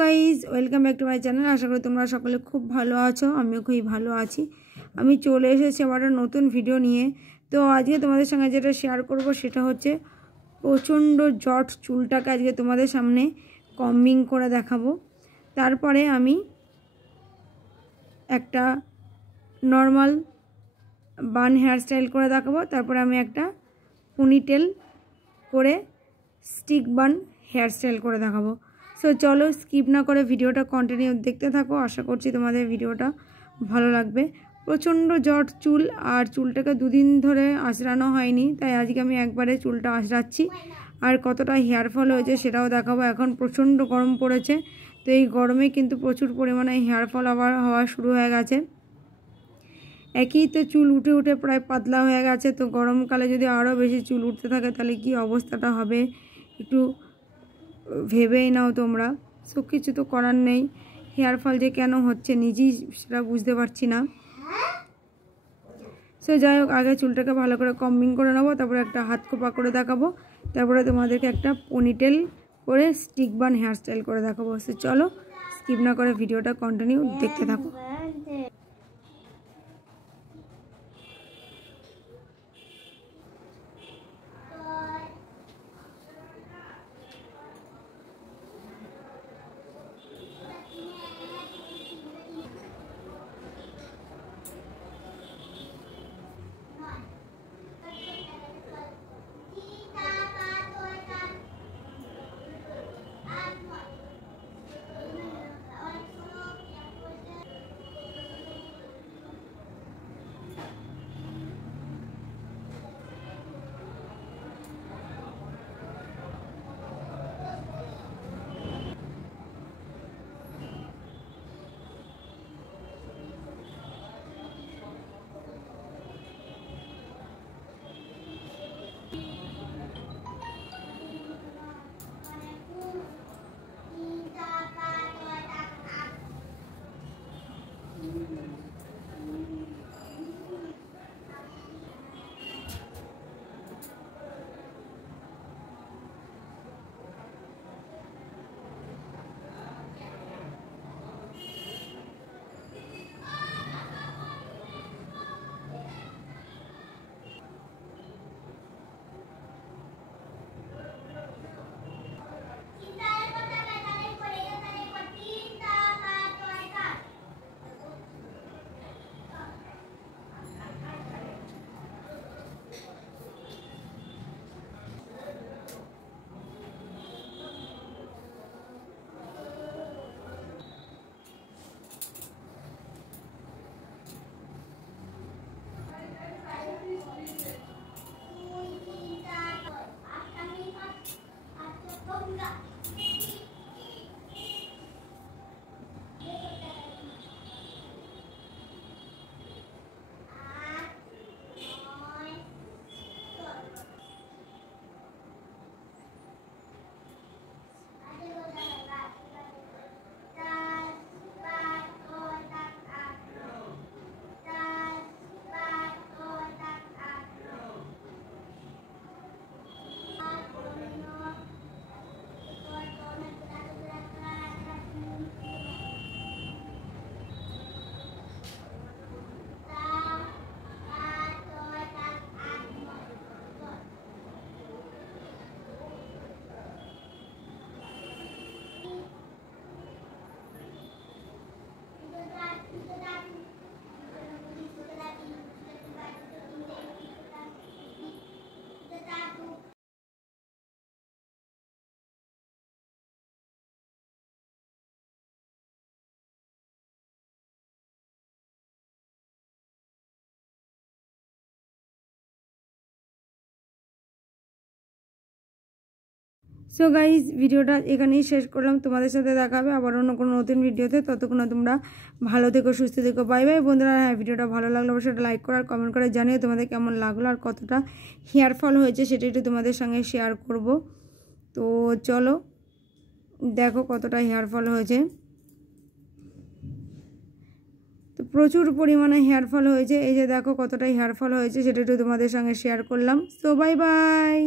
Guys, welcome back to my channel. আশা করি তোমরা সকলে খুব ভালো আছো, আমিও খুবই ভালো আছি। আমি চলে এসেছি আবার একটা নতুন ভিডিও নিয়ে। তো আজকে তোমাদের সঙ্গে যেটা শেয়ার করব সেটা হচ্ছে প্রচণ্ড জট চুলটাকে আজকে তোমাদের সামনে কম্বিং করে দেখাবো। তারপরে আমি একটা নর্মাল বান হেয়ারস্টাইল করে দেখাবো। তারপরে আমি একটা পুনিটেল করে স্টিক বান হেয়ারস্টাইল করে দেখাবো। সো চলো স্কিপ না করে ভিডিওটা কন্টিনিউ দেখতে থাকো। আশা করছি তোমাদের ভিডিওটা ভালো লাগবে। প্রচণ্ড জট চুল, আর চুলটাকে দুদিন ধরে আঁচড়ানো হয়নি, তাই আজকে আমি একবারে চুলটা আঁচড়াচ্ছি। আর কতটা হেয়ার ফল হয়েছে সেটাও দেখাবো। এখন প্রচণ্ড গরম পড়েছে, তো এই গরমে কিন্তু প্রচুর পরিমাণে হেয়ার ফল আবার হওয়া শুরু হয়ে গেছে। একই তো চুল উঠে উঠে প্রায় পাতলা হয়ে গেছে, তো গরমকালে যদি আরও বেশি চুল উঠতে থাকে তাহলে কি অবস্থাটা হবে একটু ভেবেই নাও তোমরা। সব কিছু তো করার নেই, হেয়ার ফল যে কেন হচ্ছে নিজেই সেটা বুঝতে পারছি না। সো যাই হোক, আগে চুলটাকে ভালো করে কম্বিং করে নেবো, তারপরে একটা হাত খোপা করে দেখাবো, তারপরে তোমাদেরকে একটা পনিটেল করে স্টিক বান হেয়ারস্টাইল করে দেখাবো। সো চলো স্কিপ না করে ভিডিওটা কন্টিনিউ দেখতে থাকো। সো গাইজ, ভিডিওটা এখানেই শেষ করলাম। তোমাদের সাথে দেখা হবে আবার অন্য কোনো নতুন ভিডিওতে। ততক্ষণ তোমরা ভালো থেকো, সুস্থ থেকো। বাই বাই বন্ধুরা। হ্যাঁ, ভিডিওটা ভালো লাগলো অবশ্যই লাইক করো আর কমেন্ট করে জানিও তোমাদের কেমন লাগলো আর কতটা হেয়ার ফল হয়েছে সেটা একটু তোমাদের সঙ্গে শেয়ার করব। তো চলো দেখো কতটা হেয়ার ফল হয়েছে। তো প্রচুর পরিমাণে হেয়ার ফল হয়েছে, এই যে দেখো কতটা হেয়ার ফল হয়েছে সেটা একটু তোমাদের সঙ্গে শেয়ার করলাম। So bye bye.